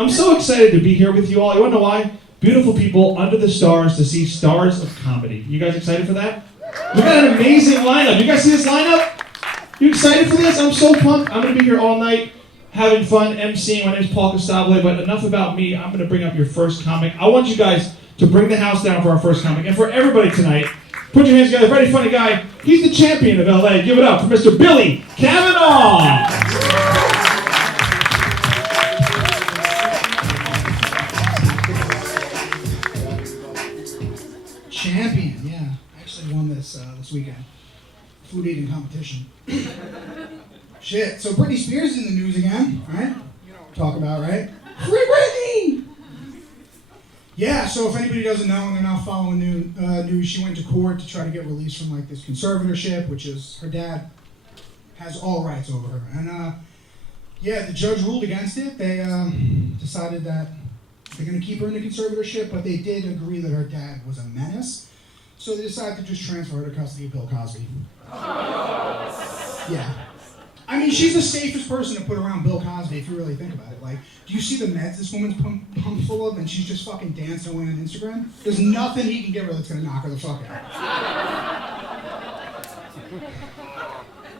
I'm so excited to be here with you all. You want to know why? Beautiful people under the stars to see stars of comedy. You guys excited for that? We got an amazing lineup. You guys see this lineup? You excited for this? I'm so pumped. I'm going to be here all night having fun, emceeing. My name is Paul Costabile, but enough about me. I'm going to bring up your first comic. I want you guys to bring the house down for our first comic. And for everybody tonight, put your hands together. Very funny guy. He's the champion of LA. Give it up for Mr. Billy Cavanagh. Champion, yeah. I actually won this weekend. Food eating competition. Shit. So Britney Spears is in the news again, right? You know what we're talking about, right? Free Britney! Yeah, so if anybody doesn't know and they're not following news, she went to court to try to get released from like this conservatorship, which is her dad has all rights over her. And yeah, the judge ruled against it. They decided that they're going to keep her in the conservatorship, but they did agree that her dad was a menace. So they decided to just transfer her to custody of Bill Cosby. Yeah. I mean, she's the safest person to put around Bill Cosby if you really think about it. Like, do you see the meds this woman's pumped full of and she's just fucking dancing away on Instagram? There's nothing he can give her that's going to knock her the fuck out.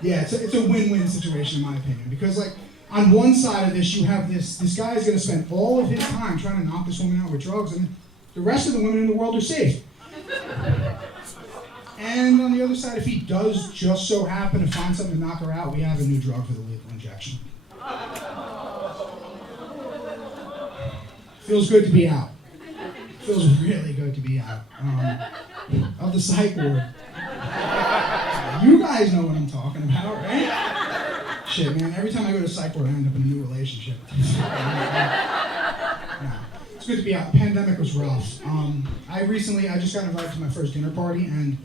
Yeah, it's a win-win situation in my opinion. Because, like, on one side of this, you have this guy is going to spend all of his time trying to knock this woman out with drugs, and the rest of the women in the world are safe. And on the other side, if he does just so happen to find something to knock her out, we have a new drug for the lethal injection. Feels good to be out. Feels really good to be out. Of the psych ward. You guys know what I'm talking about, right? Shit, man, every time I go to psych ward, I end up in a new relationship. No, it's good to be out. The pandemic was rough. I just got invited to my first dinner party, and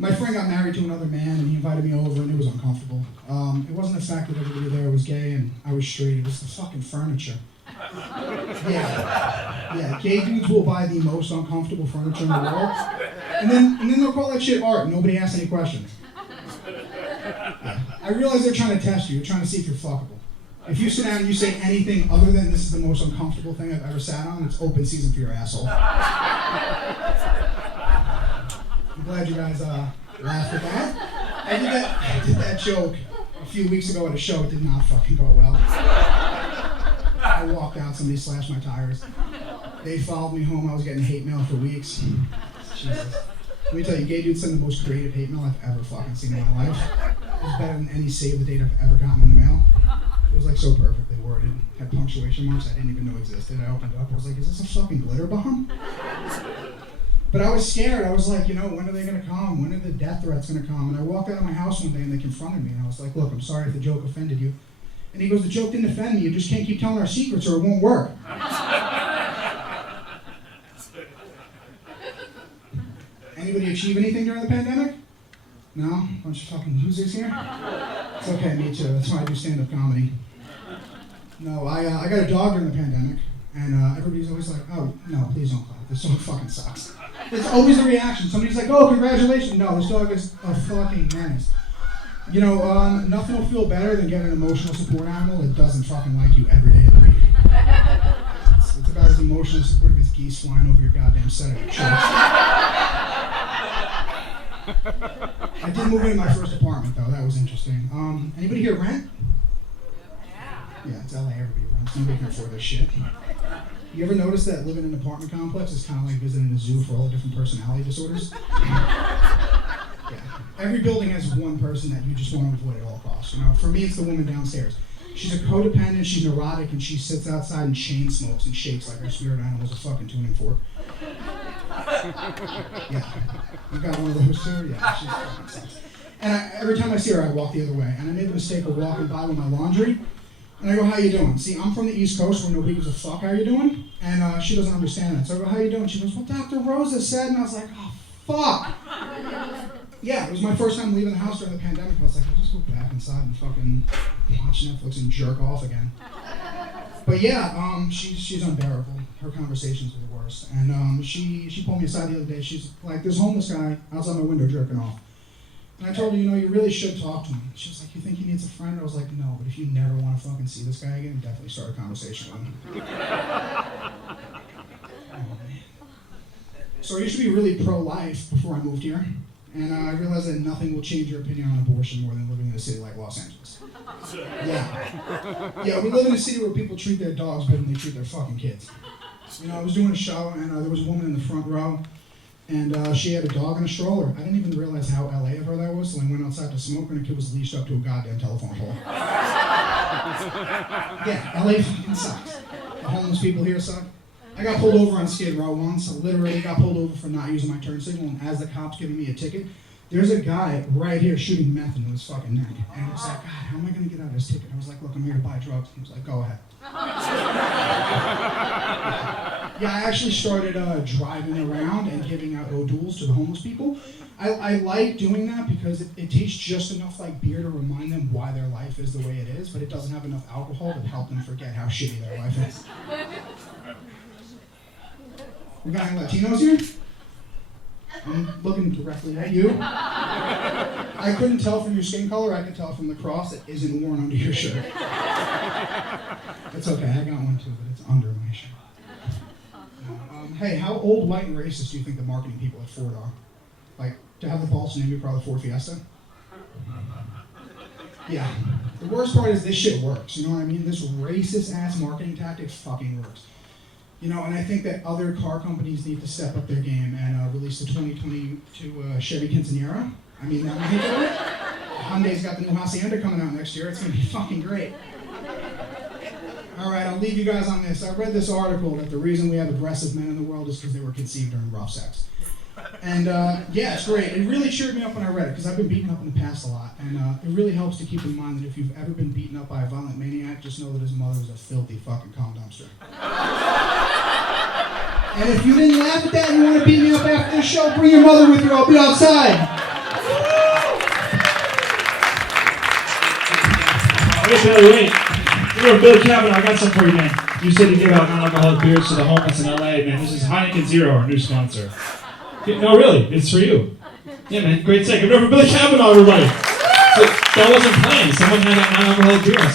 my friend got married to another man, and he invited me over, and it was uncomfortable. It wasn't the fact that everybody there was gay and I was straight, it was the fucking furniture. Yeah, gay dudes will buy the most uncomfortable furniture in the world, and then they'll call that shit art, nobody asks any questions. I realize they're trying to test you, they're trying to see if you're fuckable. If you sit down and you say anything other than this is the most uncomfortable thing I've ever sat on, it's open season for your asshole. I'm glad you guys laughed at that. I did that joke a few weeks ago at a show. It did not fucking go well. I walked out, somebody slashed my tires. They followed me home. I was getting hate mail for weeks. Jesus. Let me tell you, gay dudes send the most creative hate mail I've ever fucking seen in my life. It was better than any save the date I've ever gotten in the mail. It was like so perfectly worded. Had punctuation marks I didn't even know existed. I opened it up. I was like, is this a fucking glitter bomb? But I was scared. I was like, when are they going to come? When are the death threats going to come? And I walked out of my house one day and they confronted me. And I was like, look, I'm sorry if the joke offended you. And he goes, the joke didn't offend me. You just can't keep telling our secrets or it won't work. Anybody achieve anything during the pandemic? No? Bunch of fucking losers here? It's okay, me too. That's why I do stand-up comedy. No, I got a dog during the pandemic. And everybody's always like, oh, no, please don't clap. This dog fucking sucks. It's always the reaction. Somebody's like, oh, congratulations. No, this dog is a fucking menace. Nothing will feel better than getting an emotional support animal that doesn't fucking like you every day of the week. It's about as emotional support as geese flying over your goddamn set at church. I did move into my first apartment, though. That was interesting. Anybody here rent? Yeah, it's LA. Everybody rents. Nobody can afford this shit. You ever notice that living in an apartment complex is kind of like visiting a zoo for all the different personality disorders? Yeah. Every building has one person that you just want to avoid at all costs. For me, it's the woman downstairs. She's a codependent, she's neurotic, and she sits outside and chain smokes and shakes like her spirit animal's a fucking tuning fork. Yeah. You got one of those too? Yeah, she's fucking sucks. And every time I see her, I walk the other way. And I made the mistake of walking by with my laundry. And I go, how you doing? See, I'm from the East Coast where nobody gives a fuck how you doing. And she doesn't understand that. So I go, how you doing? She goes, well, Dr. Rosa said. And I was like, oh, fuck. Yeah, it was my first time leaving the house during the pandemic. I was like, I'll just go back inside and fucking watch Netflix and jerk off again. But yeah, she's unbearable. Her conversations are the worst. And she pulled me aside the other day. She's like, there's a homeless guy outside my window jerking off. And I told her, you really should talk to him. She was like, you think he needs a friend? I was like, no, but if you never want to fucking see this guy again, definitely start a conversation with him. So I used to be really pro-life before I moved here, and I realized that nothing will change your opinion on abortion more than living in a city like Los Angeles. Yeah, we live in a city where people treat their dogs better than they treat their fucking kids. You know, I was doing a show, and there was a woman in the front row, and she had a dog in a stroller. I didn't even realize how LA of her that was, so I went outside to smoke, and the kid was leashed up to a goddamn telephone pole. Yeah, LA fucking sucks. The homeless people here suck. I got pulled over on Skid Row once. I literally got pulled over for not using my turn signal, and as the cop's giving me a ticket, there's a guy right here shooting meth into his fucking neck. And I was like, God, how am I going to get out of this ticket? I was like, look, I'm here to buy drugs. He was like, go ahead. Yeah, I actually started driving around and giving out O'Douls to the homeless people. I like doing that because it tastes just enough like beer to remind them why their life is the way it is, but it doesn't have enough alcohol to help them forget how shitty their life is. We got any Latinos here? I'm looking directly at you. I couldn't tell from your skin color. I could tell from the cross that isn't worn under your shirt. It's okay. I got one too, but it's under my shirt. Hey, how old, white, and racist do you think the marketing people at Ford are? Like, to have the balls to name your car the Ford Fiesta? Yeah. The worst part is this shit works. You know what I mean? This racist-ass marketing tactic fucking works. You know, and I think that other car companies need to step up their game and release the 2022 Chevy Quinceañera. I mean, that might do it. Hyundai's got the new Hacienda coming out next year. It's going to be fucking great. All right, I'll leave you guys on this. I read this article that the reason we have aggressive men in the world is because they were conceived during rough sex. And yeah, it's great. It really cheered me up when I read it because I've been beaten up in the past a lot. And it really helps to keep in mind that if you've ever been beaten up by a violent maniac, just know that his mother was a filthy fucking cum dumpster. And if you didn't laugh at that and you want to beat me up after this show, bring your mother with you. I'll be outside. Wait, Billy, wait. You're Bill Cavanagh. I got something for you, man. You said you give out non-alcoholic beers to the homeless in LA, man. This is Heineken Zero, our new sponsor. No, really, it's for you. Yeah, man, great set. Give it up for Billy Cavanagh, everybody. So, that wasn't planned. Someone had that non-alcoholic beer.